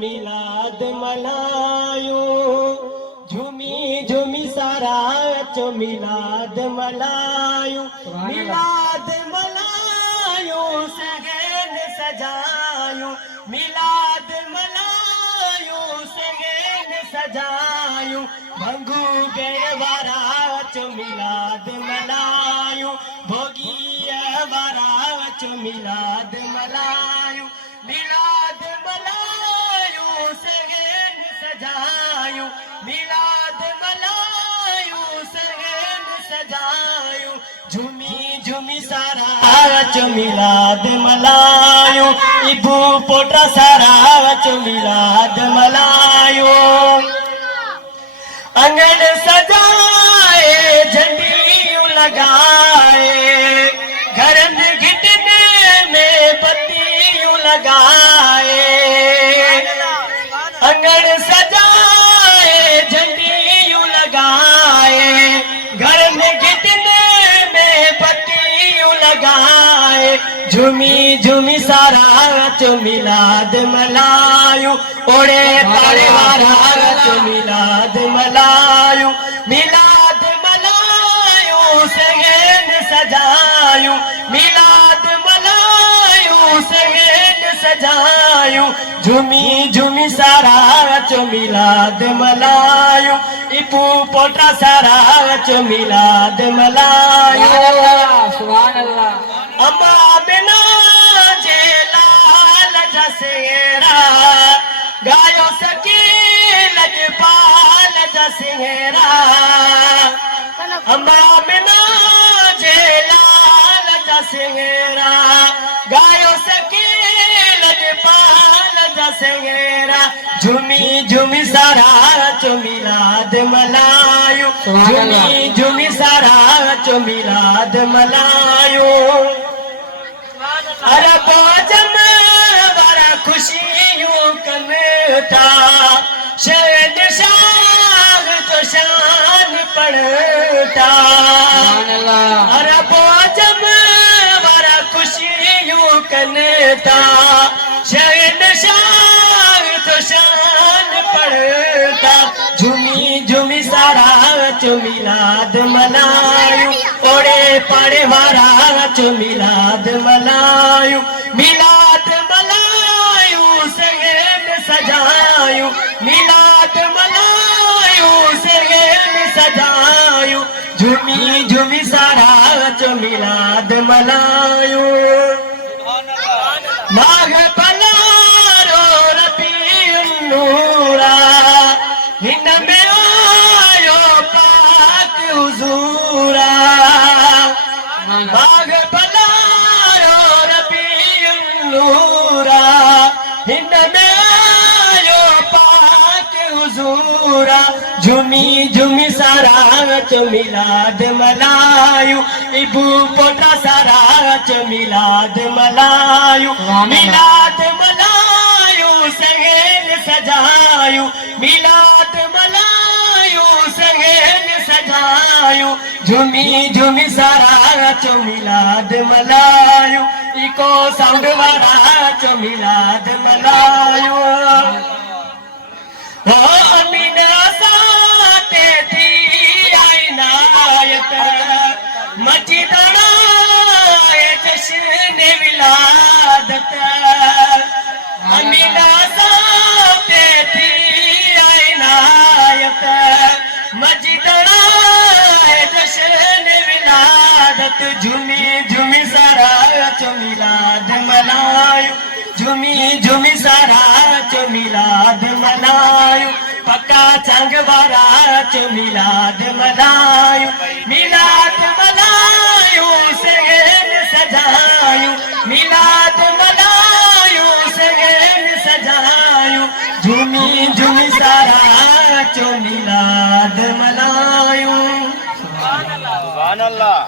मिलाद मल्हायूं झूमी झूमी सारा अचो मिलाद मल्हायूं मिलाद मल्हायूं सगन सजायूं मिलाद मल्हायूं सगन सजायूं भंगू बेड़ वारा अचो मिलाद मल्हायूं भोगी वारा अचो मिलाद मल्हायूं मिलाद मल्हायूं सगन सजायूं मिलाद मल्हायूं सगन सजायूं झूमी झूमी सारा अचो मिलाद मल्हायूं इबू पोटा सारा अचो मिलाद मल्हायूं अंगण सजाए झंडियूं लगाए घरन घिटने में बत्तियूं लगाए अंगण सजाए झंडियूं लगाए घर में घिटने में बत्तियूं लगाए झूमी झूमी सारा अचो मिलाद मल्हायूं ओड़े पाड़े वारा अचो मिलाद मल्हायूं मिलाद मल्हायूं सगन सजायूं मिलाद मल्हायूं सगन सजायूं झूमी झूमी सारा अचो मिलाद मल्हायूं इपू पोटा सारा अचो मिलाद मल्हायूं सुभान अल्लाह अम्मा बिना जे लाल जसेरा गायो सकी लजपाल जसेरा अम्मा बिना जे लाल जसेरा गायो सकी लजपाल जसेरा झूमी झूमी सारा अचो मिलाद मल्हायूं झूमी झूमी सारा अचो मिलाद मल्हायूं अरे भोजन वारा खुशियूं कनता शहद शाह तो शान पढ़ता अरे भोजन वारा खुशियूं कनता शहद शाह तो शान पढ़ता झूमी झूमी सारा अचो मिलाद मल्हायूं ओड़े पाड़े वारा अचो मिलाद मल्हायूं मिलाद मल्हायूं सगन सजायूं मिलाद मल्हायूं सगन सजायूं झूमी झूमी सारा अचो मिलाद मल्हायूं माघ पलारो रबीउन नूरा हिन में आयो पाक हुजूरा माघ पलारो रबीउन नूरा हिन में आयो पाक हुजूरा झूमी झूमी सारा अचो मिलाद मल्हायूं इबू पोटा सारा अचो मिलाद मल्हायूं मिलाद मल्हायूं सगन सजायूं मिलाद मल्हायूं सगन सजायूं झूमी झूमी सारा अचो मिलाद मल्हायूं इको साउंड वारा अचो मिलाद मल्हायूं ओ अमीना साते थी आई नायत मस्जिदड़ा जश्न विलादत अमीना साते थी आई नायत मस्जिदड़ा जश्न विलादत झूमी झूमी सारा अचो मिलाद मल्हायूं झूमी झूमी सारा अचो मिलाद मल्हायूं पक्का चंग वारा अचो मिलाद मल्हायूं मिलाद मल्हायूं सगन सजायूं मिलाद मल्हायूं सगन सजायूं झूमी झूमी सारा अचो मिलाद मल्हायूं सुभान अल्लाह।